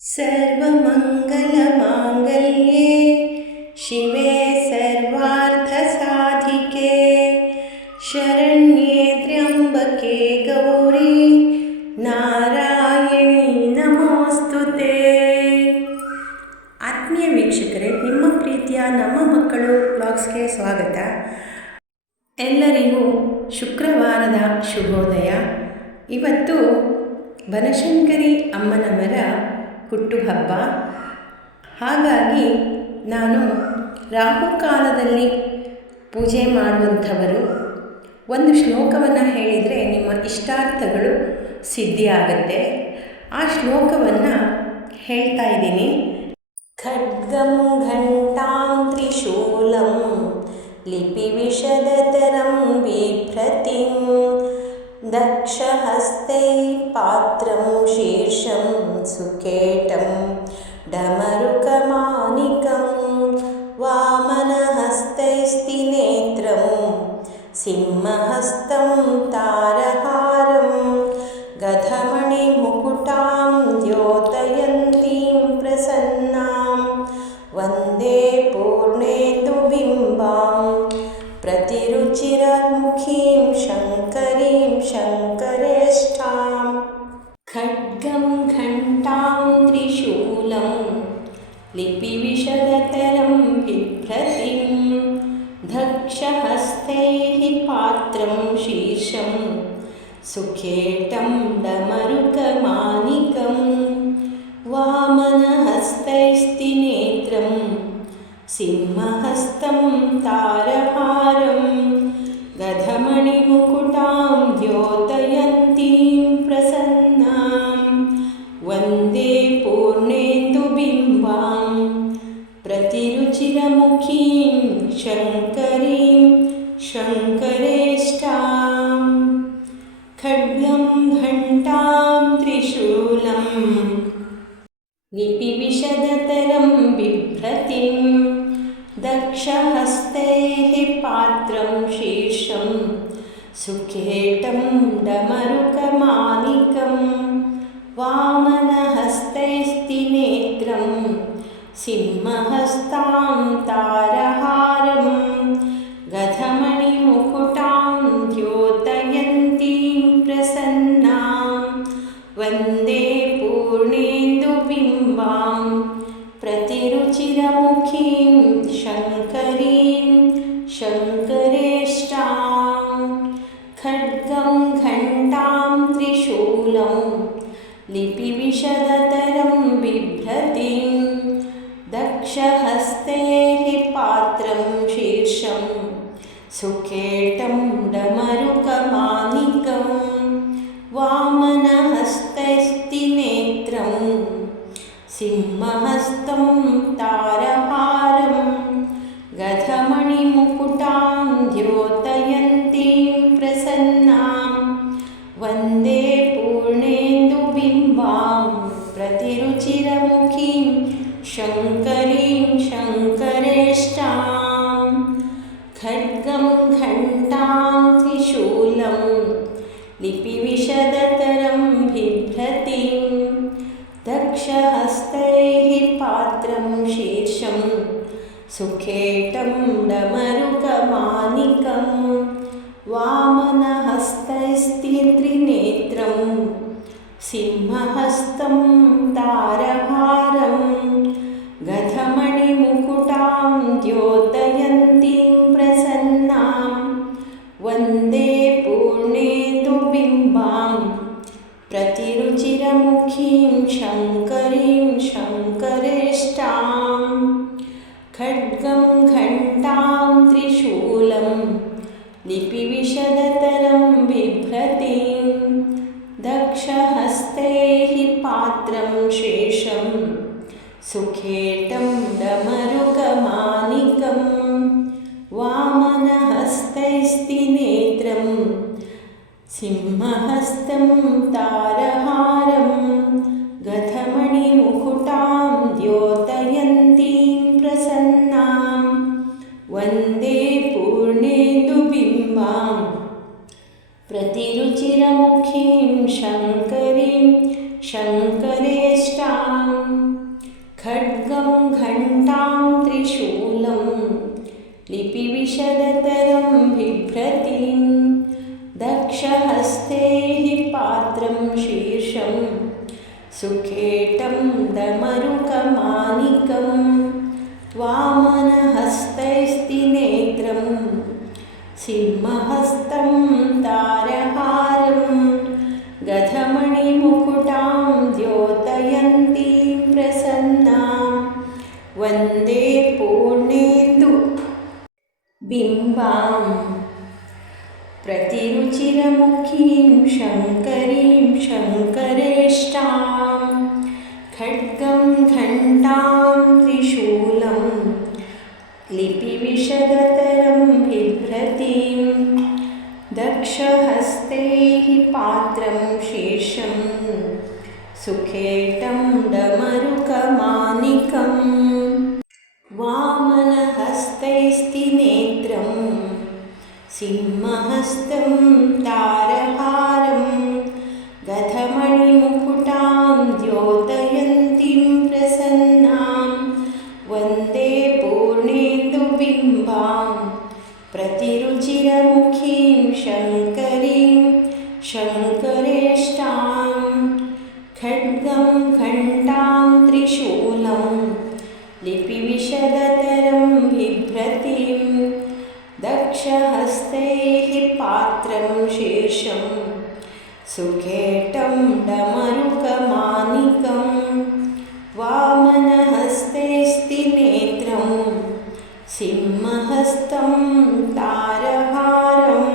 सर्वमङ्गलमाङ्गल्ये शिवे सर्वार्थसाधिके शरण्ये त्र्यम्बके गौरी ನಾರಾಯಣಿ ನಮೋಸ್ತುತೆ. ಆತ್ಮೀಯ ವೀಕ್ಷಕರೇ, ನಿಮ್ಮ ಪ್ರೀತಿಯ ನಮ್ಮ ಮಕ್ಕಳು ಬ್ಲಾಗ್ಸ್ಗೆ ಸ್ವಾಗತ. ಎಲ್ಲರಿಗೂ ಶುಕ್ರವಾರದ ಶುಭೋದಯ. ಇವತ್ತು ಬನಶಂಕರಿ ಅಮ್ಮನವರ ಹುಟ್ಟುಹಬ್ಬ. ಹಾಗಾಗಿ ನಾನು ರಾಹುಕಾಲದಲ್ಲಿ ಪೂಜೆ ಮಾಡುವಂಥವರು ಒಂದು ಶ್ಲೋಕವನ್ನು ಹೇಳಿದರೆ ನಿಮ್ಮ ಇಷ್ಟಾರ್ಥಗಳು ಸಿದ್ಧಿಯಾಗುತ್ತೆ. ಆ ಶ್ಲೋಕವನ್ನು ಹೇಳ್ತಾ ಇದ್ದೀನಿ. ಖಡ್ಗಂ ಘಂಟಾಂ ತ್ರಿಶೂಲಂ ಲಿಪಿವಿಶದತರಂ ಬಿಭ್ರತಿಂ ದಕ್ಷಹಸ್ತೈ ಪಾತ್ರಂ ಶೀರ್ಷಂ ಸುಕೇಟಂ ಡಮರುಕಮಾನಿಕಂ ವಾಮನಹಸ್ತೈಸ್ತಿನೇತ್ರಂ ಸಿಂಹಹಸ್తం ತಾರಹಾರಂ ಗಧಮಣಿಮುಕುಟಾಂ ದ್ಯೋತಯಂತೀಂ ಪ್ರಸನ್ನಾಂ ವಂದೇ ಪೂರ್ಣೇಂದುಬಿಂಬಾಂ ಪ್ರತಿರುಚಿರಮುಖೀಂ ಶಂಕರೀಂ ಶಂಕರೇಷ್ಠಾಂ. ಖಡ್ಗಂ ಘಂಟಾಂ ತ್ರಿಶೂಲಂ ಲಿಪಿವಿಶದತರಂ ಬಿಭ್ರತಿಂ ದಕ್ಷಹಸ್ತೈಃ ಪಾತ್ರಂ ಶೀರ್ಷಂ ಸುಖೇಟಂ ಡಮರುಕಮಾನಿಕಂ ವಾಮನಹಸ್ತೈಸ್ತಿನೇತ್ರಂ ಸಿಂಹಹಸ್తం ತಾರಹಾರಂ ಗಧಮಣಿಮುಕುಟಾಂ ದ್ಯೋತಯಂತೀಂ ಪ್ರಸನ್ನಾಂ ವಂದೇ ಪೂರ್ಣೇಂದುಬಿಂಬಾಂ ಪ್ರತಿರುಚಿರಮುಖೀಂ ಶಂಕರೀಂ ಶಂಕರೇಷ್ಠಾಂ. ಖಡ್ಗಂ ಘಂಟಾಂ ತ್ರಿಶೂಲಂ ಲಿಪಿವಿಶದತರಂ ಬಿಭ್ರತಿಂ ದಕ್ಷಹಸ್ತೈಃ ಪಾತ್ರಂ ಶೀರ್ಷಂ ಸುಖೇಟಂ ಡಮರುಕಮಾನಿಕಂ ವಾಮನಹಸ್ತೈಸ್ತಿನೇತ್ರಂ ಸಿಂಹಹಸ್ತಾಂ ತಾರಹಾರಂ ಗಧಮಣಿಮುಕುಟಾಂ ದ್ಯೋತಯಂತೀಂ ಪ್ರಸನ್ನಾಂ ವಂದೇ ಪೂರ್ಣೇಂದುಬಿಂಬಾಂ ಪ್ರತಿರುಚಿರಮುಖೀಂ ಶಂಕರೀಂ ಶಂಕರೇಷ್ಠಾಂ. ಖಡ್ಗಂ ಘಂಟಾಂ ತ್ರಿಶೂಲಂ ಲಿಪಿವಿಶದತರಂ ಬಿಭ್ರತಿಂ ದಕ್ಷಹಸ್ತೈಃ ಪಾತ್ರಂ ಶೀರ್ಷಂ ಸುಖೇಟಂ ಡಮರುಕಮಾನಿಕಂ ವಾಮನಹಸ್ತೈಸ್ತಿನೇತ್ರಂ ಸಿಂಹಹಸ್తం ತಾರಹಾರಂ ಗಧಮಣಿಮುಕುಟಾಂ ದ್ಯೋತಯಂತೀಂ ಪ್ರಸನ್ನಾಂ ವಂದೇ ಪೂರ್ಣೇಂದುಬಿಂಬಾಂ ಪ್ರತಿರುಚಿರಮುಖೀಂ ಶಂಕರೀಂ ಶಂಕರೇಷ್ಠಾಂ. ಖಡ್ಗಂ ಘಂಟಾಂ ತ್ರಿಶೂಲಂ ಲಿಪಿವಿಶದತರಂ ಬಿಭ್ರತಿಂ ದಕ್ಷಹಸ್ತೈಃ ಪಾತ್ರಂ ಶೀರ್ಷಂ ಸುಖೇಟಂ ಡಮರುಕಮಾನಿಕಂ ವಾಮನಹಸ್ತೈಸ್ತಿನೇತ್ರಂ ಸಿಂಹಹಸ್తం ತಾರಹಾರಂ ಗಧಮಣಿಮುಕುಟಾಂ ದ್ಯೋತಯಂತೀಂ ಪ್ರಸನ್ನಾಂ ವಂದೇ ಪೂರ್ಣೇಂದುಬಿಂಬಾಂ ಪ್ರತಿರುಚಿರಮುಖೀಂ ಶಂಕರೀಂ ಶಂಕರೇಷ್ಠಾಂ. ಖಡ್ಗಂ ಘಂಟಾಂ ತ್ರಿಶೂಲಂ ಲಿಪಿವಿಶದತರಂ ಬಿಭ್ರತಿಂ ದಕ್ಷಹಸ್ತೈಃ ಪಾತ್ರಂ ಶೇಷಂ ಸುಖೇಟಂ ಡಮರುಕಮಾನಿಕಂ ವಾಮನಹಸ್ತೈಸ್ತಿನೇತ್ರಂ ಸಿಂಹಹಸ್తం ತಾರಹಾರಂ ಗಧಮಣಿಮುಕುಟಾಂ ದ್ಯೋತಯಂತೀಂ ಪ್ರಸನ್ನಾಂ ವಂದೇ ಪೂರ್ಣೇಂದುಬಿಂಬಾಂ ಪ್ರತಿರುಚಿರಮುಖೀಂ ಶಂಕರೀಂ ಶಂಕರೇಷ್ಠಾಂ. सुखेटं डमरुकमानिकं वामनहस्तैस्तिनेत्रं सिंहहस्तं तारहारं गधमणिमुकुटां द्योतयन्तीं प्रसन्नां वन्दे पूर्णेन्दुबिम्बां प्रतिरुचिरमुखीं शङ्करीं शङ्करेष्टां खड्गं घण्टां त्रिशूलं लिपिविशदतरं बिभ्रतीं दक्षहस्तैः पात्रं शीर्षं सुखेटं डमरुकमानिकं वामनहस्तैस्तिनेत्रं सिंहहस्तं तारहारं गधमणिमुकुटां द्योतयन्तीं प्रसन्नां वन्दे पूर्णेन्दुबिम्बां प्रतिरुचिरमुखीं शङ्करीं शङ्करेष्टां खड्गं घण्टां त्रिशूलं लिपिविशदतरं बिभ्रतीं दक्षहस्तैः पात्रं शीर्षं सुखेटं डमरुकमानिकं वामनहस्तैस्तिनेत्रं सिंहहस्तं तारहारं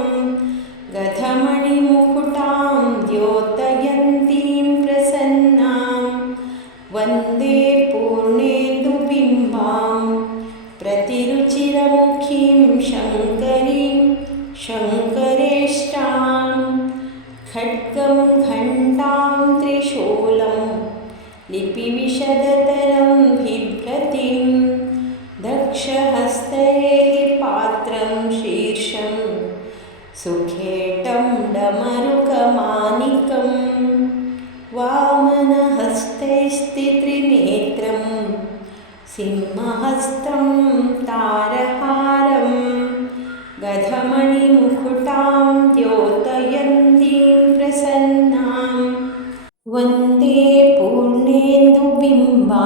गधमणिमुकुटां द्योतयन्तीं प्रसन्नां वन्दे पूर्णेन्दुबिम्बां प्रतिरुचिरमुखीं शङ्करीं शङ्करेष्टां खड्गं घण्टां त्रिशूलं लिपिविशदतरं बिभ्रतीं दक्षहस्तैः पात्रं शीर्षं सुखेटं डमरुकमानिकं वामनहस्तैस्तिनेत्रं सिंहहस्तं तारहारं गधमणिमुकुटां द्योतयन्तीं प्रसन्नां वन्दे पूर्णेन्दुबिम्बां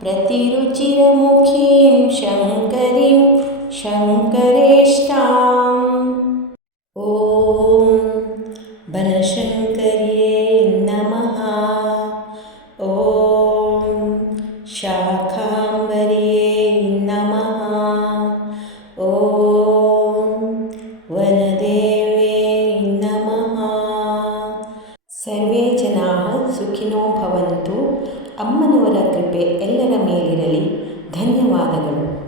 प्रतिरुचिरमुखीं शङ्करीं शङ्करेष्टाम् ॐ बनशङ्कर्यै नमः। ॐ शाखाम्बर्यै नमः। ॐ वनदेव्यै नमः। सर्वे जनाः सुखिनो भवन्तु. ಅಮ್ಮನವರ ಕೃಪೆ ಎಲ್ಲರ ಮೇಲಿರಲಿ. ಧನ್ಯವಾದಗಳು.